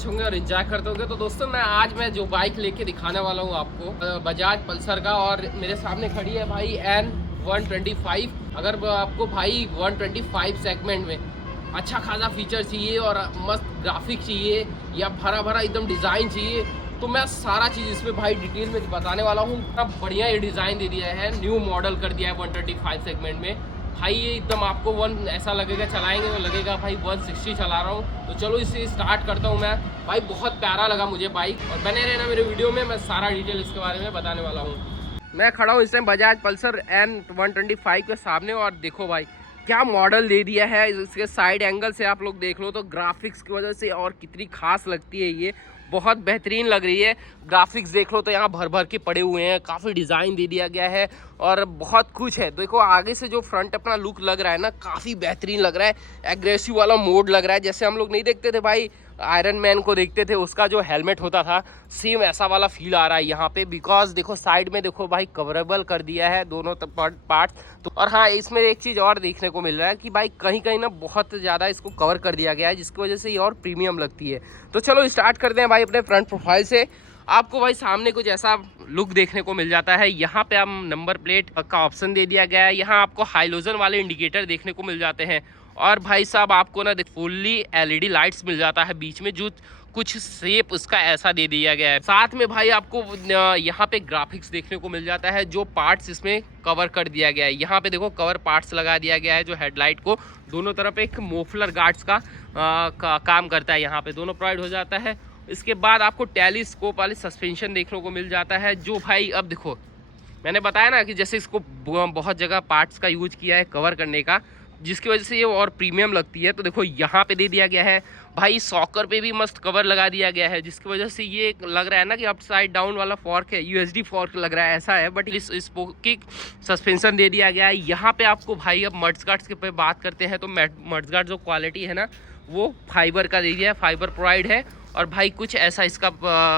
अच्छे होंगे और एंजॉय करते होंगे। तो दोस्तों मैं जो बाइक लेके दिखाने वाला हूँ आपको बजाज पल्सर का, और मेरे सामने खड़ी है भाई N125। अगर आपको भाई 125 सेगमेंट में अच्छा खासा फीचर चाहिए और मस्त ग्राफिक चाहिए या भरा भरा एकदम डिज़ाइन चाहिए, तो मैं सारा चीज़ इसमें भाई डिटेल में बताने वाला हूँ। इतना बढ़िया ये डिज़ाइन दे दिया है, न्यू मॉडल कर दिया है 125 सेगमेंट में भाई। ये एकदम आपको ऐसा लगेगा, चलाएंगे तो लगेगा भाई 160 चला रहा हूँ। तो चलो इसे स्टार्ट करता हूँ मैं भाई। बहुत प्यारा लगा मुझे बाइक, और बने रहना मेरे वीडियो में, मैं सारा डिटेल इसके बारे में बताने वाला हूँ। मैं खड़ा हूँ इस टाइम बजाज पल्सर N125 के सामने, और देखो भाई क्या मॉडल दे दिया है। इसके साइड एंगल से आप लोग देख लो तो ग्राफिक्स की वजह से और कितनी खास लगती है, ये बहुत बेहतरीन लग रही है। ग्राफिक्स देख लो तो यहाँ भर भर के पड़े हुए हैं, काफ़ी डिज़ाइन दे दिया गया है और बहुत कुछ है। देखो आगे से जो फ्रंट अपना लुक लग रहा है ना, काफ़ी बेहतरीन लग रहा है। एग्रेसिव वाला मोड लग रहा है, जैसे हम लोग नहीं देखते थे भाई आयरन मैन को देखते थे, उसका जो हेलमेट होता था, सेम ऐसा वाला फील आ रहा है यहाँ पे। बिकॉज देखो साइड में देखो भाई कवरेबल कर दिया है दोनों पार्ट। तो और हाँ, इसमें एक चीज़ और देखने को मिल रहा है कि भाई कहीं कहीं ना बहुत ज़्यादा इसको कवर कर दिया गया है, जिसकी वजह से ये और प्रीमियम लगती है। तो चलो स्टार्ट करते हैं भाई अपने फ्रंट प्रोफाइल से। आपको भाई सामने कुछ ऐसा लुक देखने को मिल जाता है। यहाँ पे हम नंबर प्लेट का ऑप्शन दे दिया गया है। यहाँ आपको हाइलोजन वाले इंडिकेटर देखने को मिल जाते हैं, और भाई साहब आपको ना फुल्ली एलईडी लाइट्स मिल जाता है बीच में, जो कुछ शेप उसका ऐसा दे दिया गया है। साथ में भाई आपको यहाँ पे ग्राफिक्स देखने को मिल जाता है, जो पार्ट्स इसमें कवर कर दिया गया है। यहाँ पे देखो कवर पार्ट्स लगा दिया गया है, जो हेडलाइट को दोनों तरफ एक मोफलर गार्ड्स का काम करता है, यहाँ पे दोनों प्रोवाइड हो जाता है। इसके बाद आपको टेलीस्कोप वाली सस्पेंशन देखने को मिल जाता है, जो भाई अब देखो मैंने बताया ना कि जैसे इसको बहुत जगह पार्ट्स का यूज किया है कवर करने का, जिसकी वजह से ये और प्रीमियम लगती है। तो देखो यहाँ पे दे दिया गया है भाई, सॉकर पे भी मस्त कवर लगा दिया गया है, जिसकी वजह से ये लग रहा है ना कि अपसाइड डाउन वाला फॉर्क है, यूएसडी फॉर्क लग रहा है, ऐसा है। बट इस स्पोकिक सस्पेंशन दे दिया गया है। यहाँ पे आपको भाई अब मड्सगार्ड्स के पे बात करते हैं, तो मड्सगार्ड जो क्वालिटी है ना, वो फाइबर का दे दिया है, फाइबर प्रोवाइड है। और भाई कुछ ऐसा इसका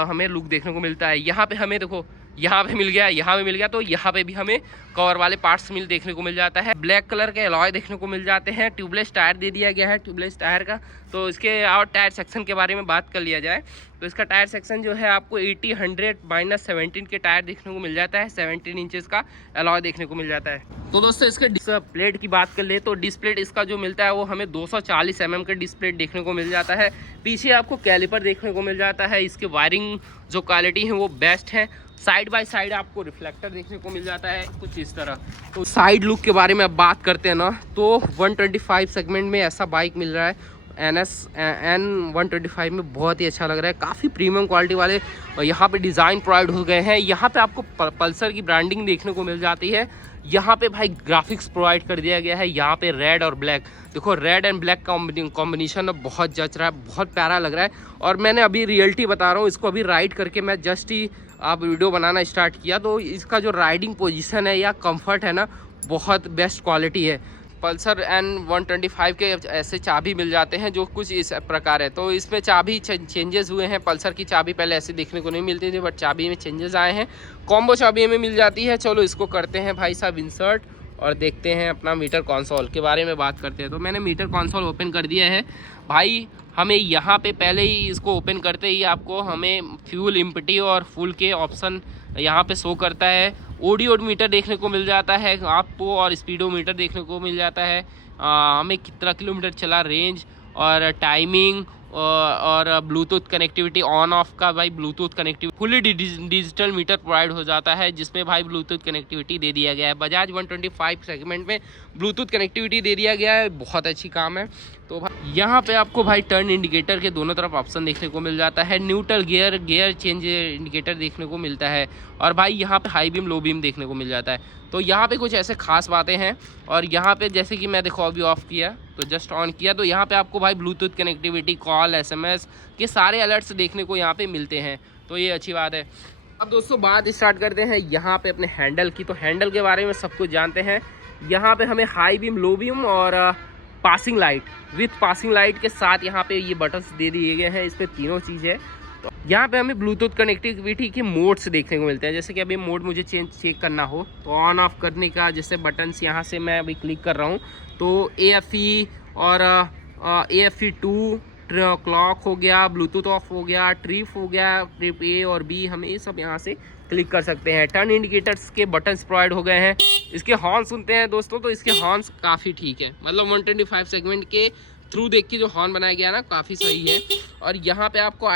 हमें लुक देखने को मिलता है। यहाँ पे हमें देखो यहाँ पे मिल गया, यहाँ पे मिल गया, तो यहाँ पे भी हमें कवर वाले पार्ट्स देखने को मिल जाता है। ब्लैक कलर के अलॉय देखने को मिल जाते हैं। ट्यूबलेस टायर दे दिया गया है, ट्यूबलेस टायर का। तो इसके और टायर सेक्शन के बारे में बात कर लिया जाए तो इसका टायर सेक्शन जो है आपको 80, 100, -17 के टायर देखने को मिल जाता है। 17 इंचेस का अलॉय देखने को मिल जाता है। तो दोस्तों इसके प्लेट की बात कर ले तो डिस्प्लेट इसका जो मिलता है वो हमें 240 mm का डिस्प्लेट देखने को मिल जाता है। पीछे आपको कैलिपर देखने को मिल जाता है। इसकी वायरिंग जो क्वालिटी है वो बेस्ट है। साइड बाय साइड आपको रिफ्लेक्टर देखने को मिल जाता है कुछ इस तरह। तो साइड लुक के बारे में अब बात करते हैं ना, तो 125 सेगमेंट में ऐसा बाइक मिल रहा है N125 में, बहुत ही अच्छा लग रहा है। काफ़ी प्रीमियम क्वालिटी वाले यहाँ पे डिज़ाइन प्रोवाइड हो गए हैं। यहाँ पे आपको पल्सर की ब्रांडिंग देखने को मिल जाती है। यहाँ पे भाई ग्राफिक्स प्रोवाइड कर दिया गया है। यहाँ पे रेड और ब्लैक, देखो रेड एंड ब्लैक कॉम्बिनेशन बहुत जच रहा है, बहुत प्यारा लग रहा है। और मैंने अभी रियलिटी बता रहा हूँ, इसको अभी राइड करके मैं जस्ट ही आप वीडियो बनाना स्टार्ट किया, तो इसका जो राइडिंग पोजीशन है या कंफर्ट है ना, बहुत बेस्ट क्वालिटी है। पल्सर N125 के ऐसे चाबी मिल जाते हैं जो कुछ इस प्रकार है। तो इसमें चाबी चेंजेस हुए हैं। पल्सर की चाबी पहले ऐसे देखने को नहीं मिलती थी, बट चाबी में चेंजेस आए हैं। कॉम्बो चाबी में मिल जाती है। चलो इसको करते हैं भाई साहब इंसर्ट, और देखते हैं अपना मीटर कंसोल के बारे में बात करते हैं। तो मैंने मीटर कंसोल ओपन कर दिया है भाई। हमें यहाँ पे पहले ही इसको ओपन करते ही आपको हमें फ्यूल, इम्पटी और फुल के ऑप्शन यहाँ पे शो करता है। ओडोमीटर देखने को मिल जाता है आपको, और स्पीडोमीटर देखने को मिल जाता है। हमें कितना किलोमीटर चला, रेंज और टाइमिंग, और ब्लूटूथ कनेक्टिविटी ऑन ऑफ का भाई Bluetooth connectivity fully digital meter provide हो जाता है, जिसमें भाई ब्लूटूथ कनेक्टिविटी दे दिया गया है। बजाज 125 सेगमेंट में ब्लूटूथ कनेक्टिविटी दे दिया गया है, बहुत अच्छी काम है। तो भाई यहाँ पे आपको भाई टर्न इंडिकेटर के दोनों तरफ ऑप्शन देखने को मिल जाता है। न्यूट्रल गियर चेंज इंडिकेटर देखने को मिलता है, और भाई यहाँ पे हाई बीम, लो बीम देखने को मिल जाता है। तो यहाँ पे कुछ ऐसे खास बातें हैं। और यहाँ पे जैसे कि मैं देखो अभी ऑफ किया तो जस्ट ऑन किया, तो यहाँ पे आपको भाई ब्लूटूथ कनेक्टिविटी, कॉल, SMS के सारे अलर्ट्स देखने को यहाँ पे मिलते हैं। तो ये अच्छी बात है। अब दोस्तों बात स्टार्ट करते हैं यहाँ पे अपने हैंडल की। तो हैंडल के बारे में सब कुछ जानते हैं। यहाँ पे हमें हाई बीम, लो बीम और passing light, with passing light के साथ यहाँ पे ये बटन्स दे दिए गए हैं। इसमें तीनों चीज़ है। तो यहाँ पे हमें ब्लूटूथ कनेक्टिविटी के मोड्स देखने को मिलते हैं। जैसे कि अभी मोड मुझे चेक करना हो तो ऑन ऑफ करने का जैसे बटन्स यहाँ से मैं अभी क्लिक कर रहा हूँ, तो AFE और AFE 2, क्लॉक हो गया, ब्लूटूथ ऑफ हो गया, ट्रिप हो गया, ट्रिप ए और बी, हम ये सब यहाँ से क्लिक कर सकते हैं। टर्न इंडिकेटर्स के बटन्स प्रोवाइड हो गए हैं। इसके हॉर्न सुनते हैं दोस्तों, तो इसके हॉर्न्स काफ़ी ठीक है, मतलब 125 सेगमेंट के थ्रू देख के जो हॉर्न बनाया गया ना काफ़ी सही है। और यहाँ पे आपको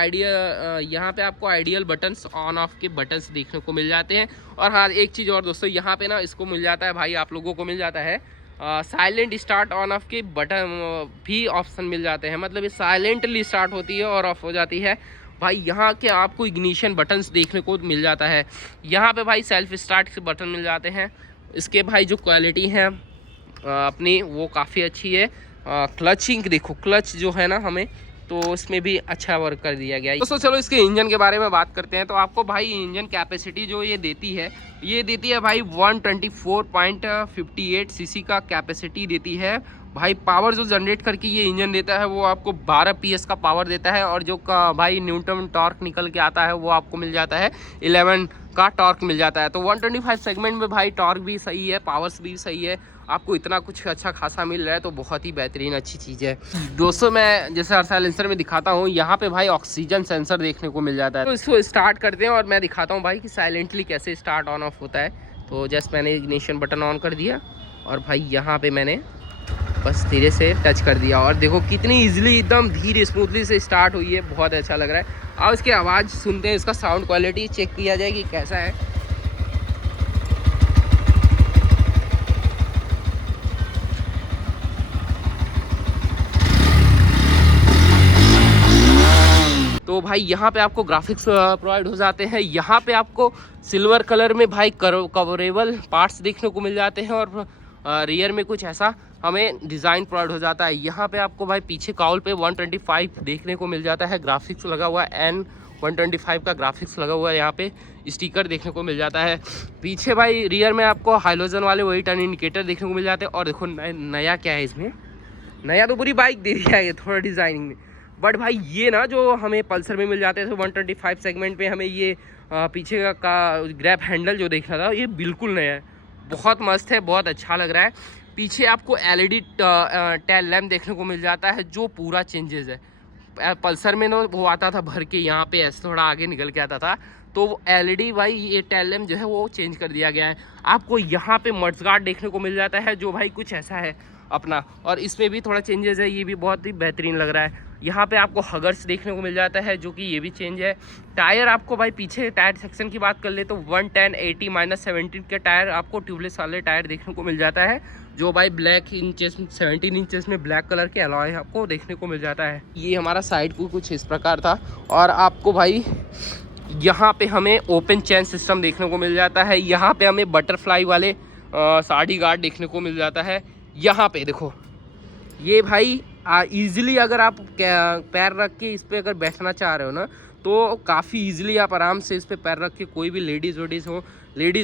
आइडियल बटन्स ऑन ऑफ के बटन्स देखने को मिल जाते हैं। और हाँ, एक चीज़ और दोस्तों, यहाँ पे ना इसको मिल जाता है भाई, आप लोगों को मिल जाता है साइलेंट स्टार्ट ऑन ऑफ के बटन भी ऑप्शन मिल जाते हैं, मतलब ये साइलेंटली स्टार्ट होती है और ऑफ हो जाती है भाई। यहाँ के आपको इग्निशन बटन्स देखने को मिल जाता है। यहाँ पे भाई सेल्फ स्टार्ट के बटन मिल जाते हैं। इसके भाई जो क्वालिटी है अपनी वो काफ़ी अच्छी है। क्लचिंग देखो, क्लच जो है ना हमें, तो उसमें भी अच्छा वर्क कर दिया गया है। दोस्तों चलो इसके इंजन के बारे में बात करते हैं। तो आपको भाई इंजन कैपेसिटी जो ये देती है भाई 124.58 सीसी का कैपेसिटी देती है भाई। पावर जो जनरेट करके ये इंजन देता है वो आपको 12 PS का पावर देता है। और जो भाई न्यूटन टॉर्क निकल के आता है वो आपको मिल जाता है 11 का टॉर्क मिल जाता है। तो 125 सेगमेंट में भाई टॉर्क भी सही है, पावर्स भी सही है, आपको इतना कुछ अच्छा खासा मिल रहा है, तो बहुत ही बेहतरीन अच्छी चीज़ है। दोस्तों मैं जैसे हर साइलेंसर में दिखाता हूँ, यहाँ पे भाई ऑक्सीजन सेंसर देखने को मिल जाता है। तो इसको स्टार्ट करते हैं और मैं दिखाता हूँ भाई कि साइलेंटली कैसे स्टार्ट ऑन ऑफ होता है। तो जस्ट मैंने इग्निशन बटन ऑन कर दिया और भाई यहाँ पे मैंने बस धीरे से टच कर दिया और देखो कितनी इजीली एकदम धीरे स्मूथली से स्टार्ट हुई है, बहुत अच्छा लग रहा है। अब इसकी आवाज़ सुनते हैं, इसका साउंड क्वालिटी चेक किया जाए कि कैसा है। तो भाई यहाँ पे आपको ग्राफिक्स प्रोवाइड हो जाते हैं। यहाँ पे आपको सिल्वर कलर में भाई कवरेबल पार्ट्स देखने को मिल जाते हैं और रियर में कुछ ऐसा हमें डिज़ाइन प्रोवाइड हो जाता है। यहाँ पे आपको भाई पीछे काउल पे 125 देखने को मिल जाता है, ग्राफिक्स लगा हुआ है, N125 का ग्राफिक्स लगा हुआ है। यहाँ पे स्टिकर देखने को मिल जाता है। पीछे भाई रियर में आपको हाइलोजन वाले वही टर्न इंडिकेटर देखने को मिल जाते हैं। और देखो नया क्या है इसमें, नया तो पूरी बाइक दे दिया है थोड़ा डिज़ाइनिंग में, बट भाई ये ना जो हमें पल्सर में मिल जाते थे 125 सेगमेंट पे, हमें ये पीछे का ग्रैब हैंडल जो देखना था ये बिल्कुल नया है, बहुत मस्त है, बहुत अच्छा लग रहा है। पीछे आपको LED टेल लैम्प देखने को मिल जाता है जो पूरा चेंजेस है। पल्सर में ना वो आता था भर के, यहाँ पे ऐसे थोड़ा आगे निकल के आता था, तो LED भाई ये टेल लैम्प जो है वो चेंज कर दिया गया है। आपको यहाँ पे मड्सगार्ड देखने को मिल जाता है जो भाई कुछ ऐसा है अपना, और इसमें भी थोड़ा चेंजेस है, ये भी बहुत ही बेहतरीन लग रहा है। यहाँ पे आपको हगर्स देखने को मिल जाता है जो कि ये भी चेंज है। टायर आपको भाई पीछे टायर सेक्शन की बात कर ले तो 110, 80, -17 के टायर आपको ट्यूबलेस वाले टायर देखने को मिल जाता है, जो भाई ब्लैक इंचेस 17 इंचेस में ब्लैक कलर के अलॉय आपको देखने को मिल जाता है। ये हमारा साइड को कुछ इस प्रकार था। और आपको भाई यहाँ पे हमें ओपन चैन सिस्टम देखने को मिल जाता है। यहाँ पे हमें बटरफ्लाई वाले साड़ी गार्ड देखने को मिल जाता है। यहाँ पे देखो ये भाई ईजिली अगर आप पैर रख के इस पर अगर बैठना चाह रहे हो ना, तो काफ़ी ईजिली आप आराम से इस पर पैर रख के, कोई भी लेडीज़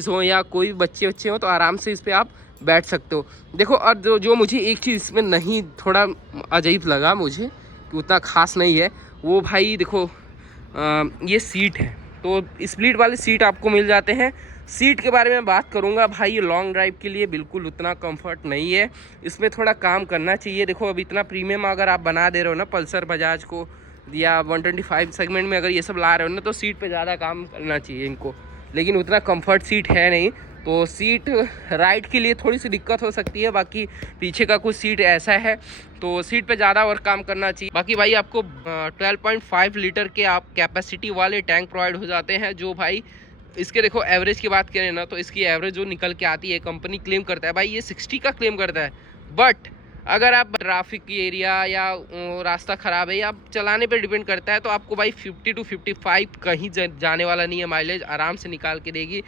हो या कोई बच्चे हो, तो आराम से इस पर आप बैठ सकते हो। देखो और जो मुझे एक चीज़ इसमें नहीं थोड़ा अजीब लगा मुझे कि उतना ख़ास नहीं है, वो भाई देखो ये सीट है, तो स्प्लिट वाले सीट आपको मिल जाते हैं। सीट के बारे में बात करूंगा भाई, ये लॉन्ग ड्राइव के लिए बिल्कुल उतना कंफर्ट नहीं है, इसमें थोड़ा काम करना चाहिए। देखो अब इतना प्रीमियम अगर आप बना दे रहे हो ना पल्सर बजाज को, या 125 सेगमेंट में अगर ये सब ला रहे हो ना, तो सीट पे ज़्यादा काम करना चाहिए इनको, लेकिन उतना कंफर्ट सीट है नहीं, तो सीट राइड के लिए थोड़ी सी दिक्कत हो सकती है। बाकी पीछे का कुछ सीट ऐसा है, तो सीट पे ज़्यादा और काम करना चाहिए। बाकी भाई आपको 12.5 लीटर के आप कैपेसिटी वाले टैंक प्रोवाइड हो जाते हैं, जो भाई इसके देखो एवरेज की बात करें ना, तो इसकी एवरेज जो निकल के आती है, कंपनी क्लेम करता है भाई ये 60 का क्लेम करता है, बट अगर आप ट्रैफिक की एरिया या रास्ता ख़राब है या चलाने पे डिपेंड करता है, तो आपको भाई 50 to 55 कहीं जाने वाला नहीं है, माइलेज आराम से निकाल के देगी।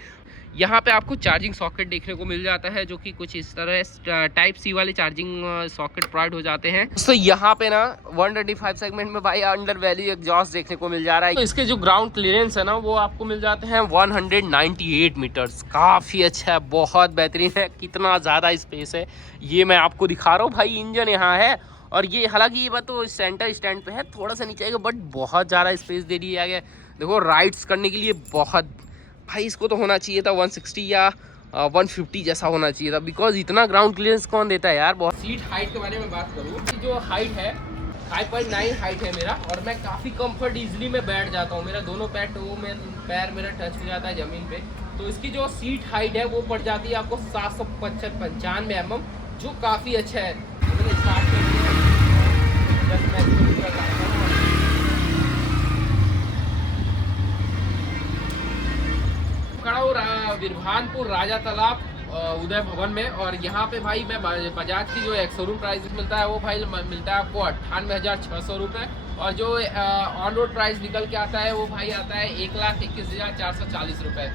यहाँ पे आपको चार्जिंग सॉकेट देखने को मिल जाता है, जो कि कुछ इस तरह टाइप सी वाले चार्जिंग सॉकेट प्रोवाइड हो जाते हैं। तो यहाँ पे ना 125 सेगमेंट में भाई अंडर वैल्यू एग्जॉस्ट देखने को मिल जा रहा है। तो इसके जो ग्राउंड क्लियरेंस है ना, वो आपको मिल जाते हैं 198 मीटर्स, काफ़ी अच्छा है, बहुत बेहतरीन है। कितना ज़्यादा स्पेस है ये मैं आपको दिखा रहा हूँ भाई। इंजन यहाँ है, और ये हालांकि ये बात तो सेंटर स्टैंड पे है, थोड़ा सा नीचे आएगा, बट बहुत ज़्यादा स्पेस दे दिया गया। देखो राइड्स करने के लिए बहुत, भाई इसको तो होना चाहिए था 160 या 150 जैसा होना चाहिए था, बिकॉज इतना ग्राउंड क्लियरेंस कौन देता है यार। बहुत सीट हाइट के बारे में बात करूँ, जो हाइट है 5.9 हाइट है मेरा, और मैं काफ़ी कंफर्ट इजीली मैं बैठ जाता हूँ। मेरा दोनों पैर मेरा टच हो जाता है ज़मीन पे। तो इसकी जो सीट हाइट है वो पड़ जाती है आपको 795 mm, जो काफ़ी अच्छा है। मैंने स्टार्ट कर दिया, जस्ट मैं इसको निकल रहा था। खड़ा हूँ बिरभानपुर राजा तालाब उदय भवन में, और यहाँ पे भाई मैं बजाज की जो एक शोरूम प्राइस मिलता है वो भाई मिलता है आपको 98,600 रुपये, और जो ऑन रोड प्राइस निकल के आता है वो भाई आता है 1,21,440 रुपये।